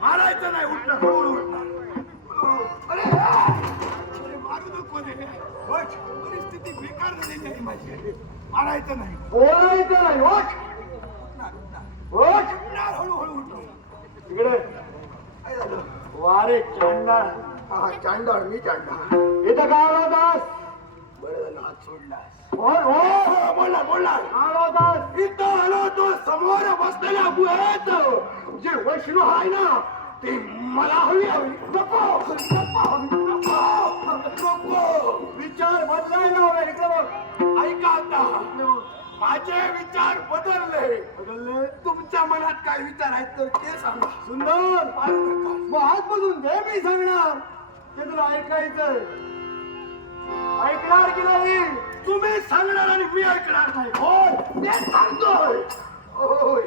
मारायचं नाही, उठणार परिस्थिती बेकार झालेली आहे माझी. मारायचं नाही, बोलायचं नाही. हळूहळू इकडे काय झालं? वारे चांडा चांडाळ, मी चांडाळ. इथं काय होतास? बरं झालं हात सोडलास. बोला बोलला काय होतास? इथं आलो तो समोर बसलेल्या गुहेत जे वैष्णू आहे ना ते मला हवी हवी. नको विचार बदलायला हवे. इकडे बघ. ऐका आता, माझे विचार बदलले. बदलले? तुमच्या मनात काय विचार आहेत तर ते सांगा. सुंदर. मग आजपासून जे मी सांगणार ते तुला ऐकायचंय. ऐकणार की नाही? तुम्ही सांगणार आणि मी ऐकणार नाही. होय, तेच सांगतोय. होय,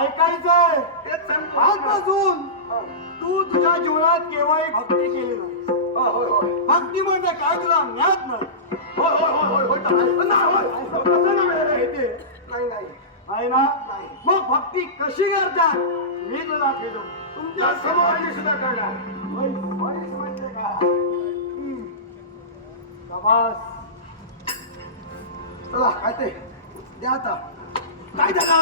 ऐकायचंय. तेच सांगतोय. आजपासून तू तुझ्या जीवनात केव्हाही भक्ती केली नाही. होय होय भक्ती म्हणजे काय तुला ज्ञात नाही. होय होय होय होय नाही नाही आहे ना? मग भक्ती कशी करतात मी तुला केलो. तुमच्या समोर मी सुद्धा करणार. म्हणजे काय? शाबास. चला काय ते द्या आता. काय झालं?